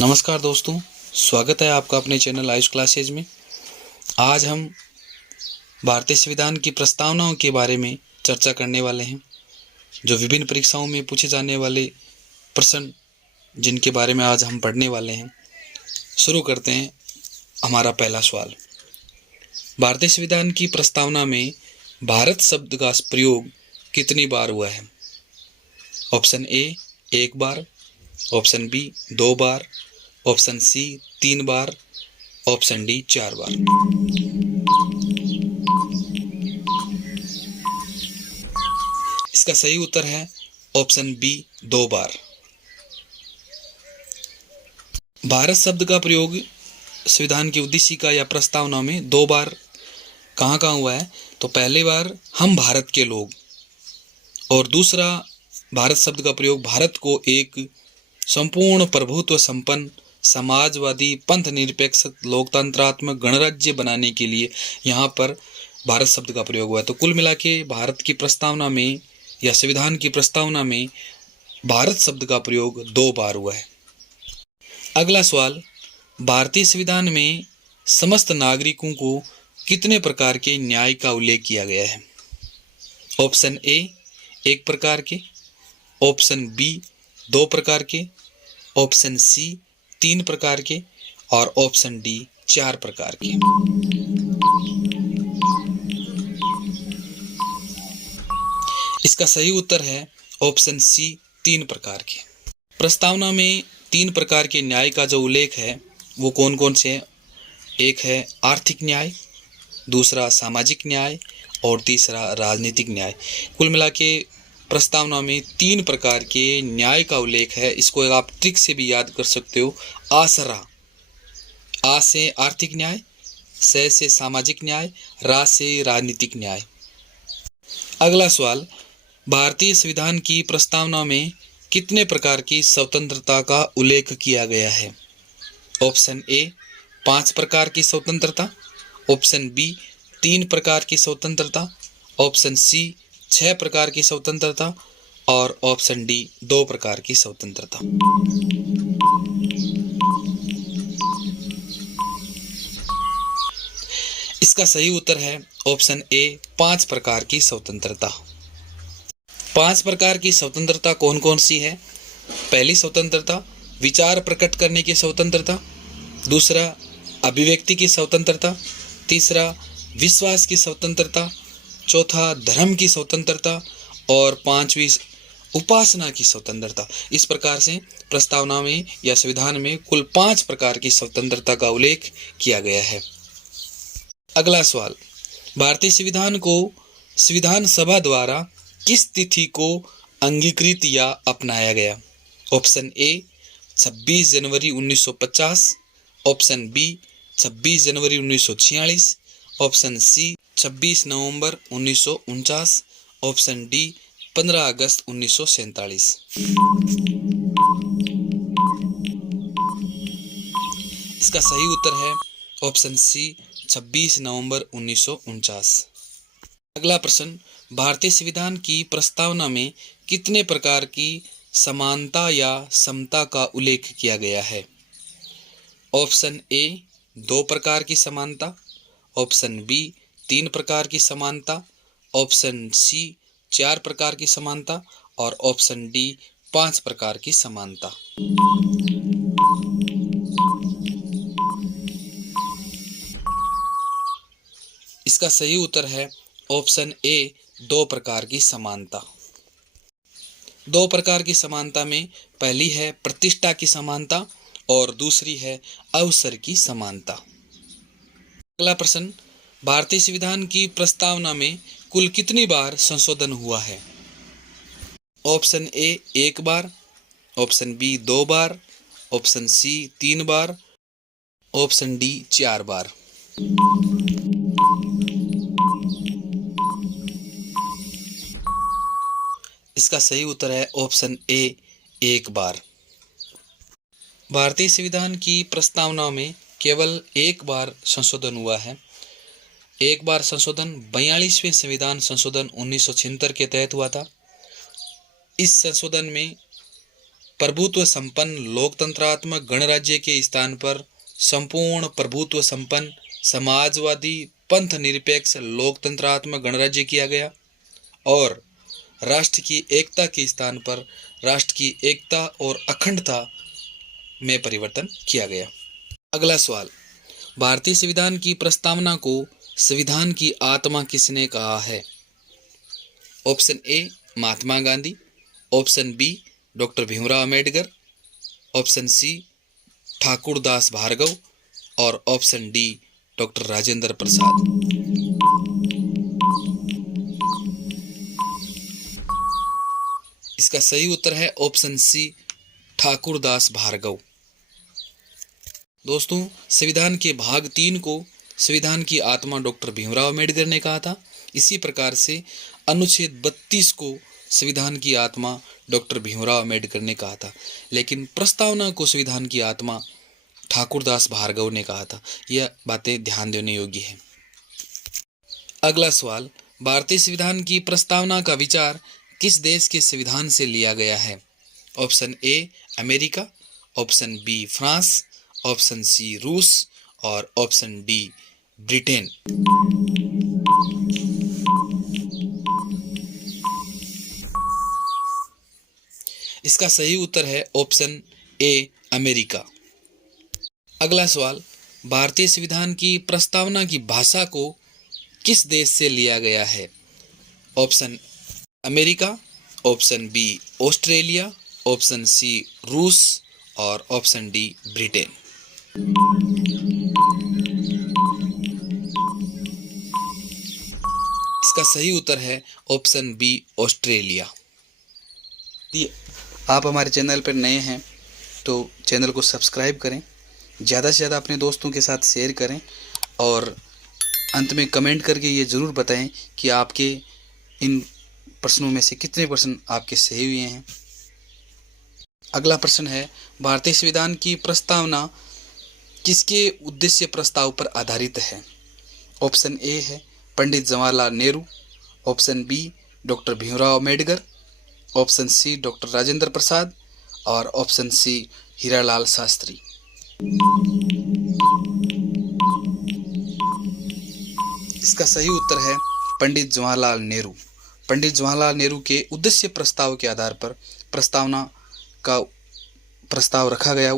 नमस्कार दोस्तों, स्वागत है आपका अपने चैनल आयुष क्लासेज में। आज हम भारतीय संविधान की प्रस्तावनाओं के बारे में चर्चा करने वाले हैं, जो विभिन्न परीक्षाओं में पूछे जाने वाले प्रश्न जिनके बारे में आज हम पढ़ने वाले हैं। शुरू करते हैं। हमारा पहला सवाल, भारतीय संविधान की प्रस्तावना में भारत शब्द का प्रयोग कितनी बार हुआ है? ऑप्शन ए 1 बार, ऑप्शन बी 2 बार, ऑप्शन सी 3 बार, ऑप्शन डी 4 बार। इसका सही उत्तर है ऑप्शन बी 2 बार। भारत शब्द का प्रयोग संविधान की उद्देशिका या प्रस्तावना में 2 बार कहाँ कहाँ हुआ है? तो पहली बार हम भारत के लोग, और दूसरा भारत शब्द का प्रयोग भारत को एक संपूर्ण प्रभुत्व संपन्न समाजवादी पंथ निरपेक्ष लोकतंत्रात्मक गणराज्य बनाने के लिए यहाँ पर भारत शब्द का प्रयोग हुआ है। तो कुल मिला के भारत की प्रस्तावना में या संविधान की प्रस्तावना में भारत शब्द का प्रयोग 2 बार हुआ है। अगला सवाल, भारतीय संविधान में समस्त नागरिकों को कितने प्रकार के न्याय का उल्लेख किया गया है? ऑप्शन ए 1 प्रकार के, ऑप्शन बी 2 प्रकार के, ऑप्शन सी 3 प्रकार के और ऑप्शन डी 4 प्रकार के। इसका सही उत्तर है ऑप्शन सी 3 प्रकार के। प्रस्तावना में 3 प्रकार के न्याय का जो उल्लेख है वो कौन कौन से हैं? एक है आर्थिक न्याय, दूसरा सामाजिक न्याय और तीसरा राजनीतिक न्याय। कुल मिला के प्रस्तावना में 3 प्रकार के न्याय का उल्लेख है। इसको आप ट्रिक से भी याद कर सकते हो। आसरा, आ से आर्थिक न्याय, से सामाजिक न्याय, रा से राजनीतिक न्याय। अगला सवाल, भारतीय संविधान की प्रस्तावना में कितने प्रकार की स्वतंत्रता का उल्लेख किया गया है? ऑप्शन ए 5 प्रकार की स्वतंत्रता, ऑप्शन बी 3 प्रकार की स्वतंत्रता, ऑप्शन सी 6 प्रकार की स्वतंत्रता और ऑप्शन डी 2 प्रकार की स्वतंत्रता। इसका सही उत्तर है ऑप्शन ए 5 प्रकार की स्वतंत्रता। 5 प्रकार की स्वतंत्रता कौन कौन सी है? पहली स्वतंत्रता विचार प्रकट करने की स्वतंत्रता, दूसरा अभिव्यक्ति की स्वतंत्रता, तीसरा विश्वास की स्वतंत्रता, चौथा धर्म की स्वतंत्रता और 5वीं उपासना की स्वतंत्रता। इस प्रकार से प्रस्तावना में या संविधान में कुल 5 प्रकार की स्वतंत्रता का उल्लेख किया गया है। अगला सवाल, भारतीय संविधान को संविधान सभा द्वारा किस तिथि को अंगीकृत या अपनाया गया? ऑप्शन ए 26 जनवरी 1950, ऑप्शन बी 26 जनवरी 1946, ऑप्शन सी 26 नवंबर 1949, ऑप्शन डी 15 अगस्त 1947। इसका सही उत्तर है ऑप्शन सी 26 नवंबर 1949। अगला प्रश्न, भारतीय संविधान की प्रस्तावना में कितने प्रकार की समानता या समता का उल्लेख किया गया है? ऑप्शन ए 2 प्रकार की समानता, ऑप्शन बी 3 प्रकार की समानता, ऑप्शन सी 4 प्रकार की समानता और ऑप्शन डी 5 प्रकार की समानता। इसका सही उत्तर है ऑप्शन ए 2 प्रकार की समानता। 2 प्रकार की समानता में पहली है प्रतिष्ठा की समानता और दूसरी है अवसर की समानता। अगला प्रश्न, भारतीय संविधान की प्रस्तावना में कुल कितनी बार संशोधन हुआ है? ऑप्शन ए 1 बार, ऑप्शन बी 2 बार, ऑप्शन सी 3 बार, ऑप्शन डी 4 बार। इसका सही उत्तर है ऑप्शन ए 1 बार। भारतीय संविधान की प्रस्तावना में केवल 1 बार संशोधन हुआ है। एक बार संशोधन 42वें संविधान संशोधन 1976 के तहत हुआ था। इस संशोधन में प्रभुत्व संपन्न लोकतंत्रात्मक गणराज्य के स्थान पर संपूर्ण प्रभुत्व संपन्न समाजवादी पंथ निरपेक्ष लोकतंत्रात्मक गणराज्य किया गया और राष्ट्र की एकता के स्थान पर राष्ट्र की एकता और अखंडता में परिवर्तन किया गया। अगला सवाल, भारतीय संविधान की प्रस्तावना को संविधान की आत्मा किसने कहा है? Option A Mahatma Gandhi, option B doctor Bhimrao Ambedkar, option C Thakur Das Bhargava और option D doctor Rajendra Prasad. इसका सही उत्तर है ऑप्शन सी ठाकुर दास भार्गव। दोस्तों, संविधान के भाग 3 को संविधान की आत्मा डॉक्टर भीमराव अम्बेडकर ने कहा था। इसी प्रकार से अनुच्छेद 32 को संविधान की आत्मा डॉक्टर भीमराव अम्बेडकर ने कहा था, लेकिन प्रस्तावना को संविधान की आत्मा ठाकुर दास भार्गव ने कहा था। यह बातें ध्यान देने योग्य है। अगला सवाल, भारतीय संविधान की प्रस्तावना का विचार किस देश के संविधान से लिया गया है? Option A America, option B France, option C रूस और ऑप्शन डी ब्रिटेन। इसका सही उत्तर है ऑप्शन ए अमेरिका। अगला सवाल, भारतीय संविधान की प्रस्तावना की भाषा को किस देश से लिया गया है? Option America, option B Australia, option C रूस और ऑप्शन डी ब्रिटेन। इसका सही उत्तर है ऑप्शन बी ऑस्ट्रेलिया। आप हमारे चैनल पर नए हैं तो चैनल को सब्सक्राइब करें, ज़्यादा से ज़्यादा अपने दोस्तों के साथ शेयर करें और अंत में कमेंट करके ये ज़रूर बताएं कि आपके इन प्रश्नों में से कितने प्रश्न आपके सही हुए हैं। अगला प्रश्न है, भारतीय संविधान की प्रस्तावना किसके उद्देश्य प्रस्ताव पर आधारित है? ऑप्शन ए है Pandit Jawaharlal Nehru, option B doctor Bhimrao Ambedkar, option C doctor Rajendra Prasad और ऑप्शन सी हीरालाल शास्त्री। इसका सही उत्तर है पंडित जवाहरलाल नेहरू। पंडित जवाहरलाल नेहरू के उद्देश्य प्रस्ताव के आधार पर प्रस्तावना का प्रस्ताव रखा गया।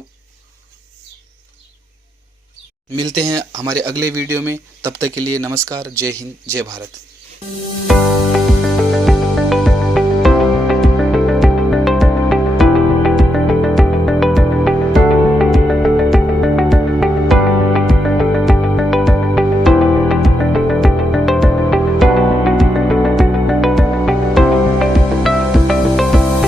मिलते हैं हमारे अगले वीडियो में, तब तक के लिए नमस्कार, जय हिंद, जय भारत।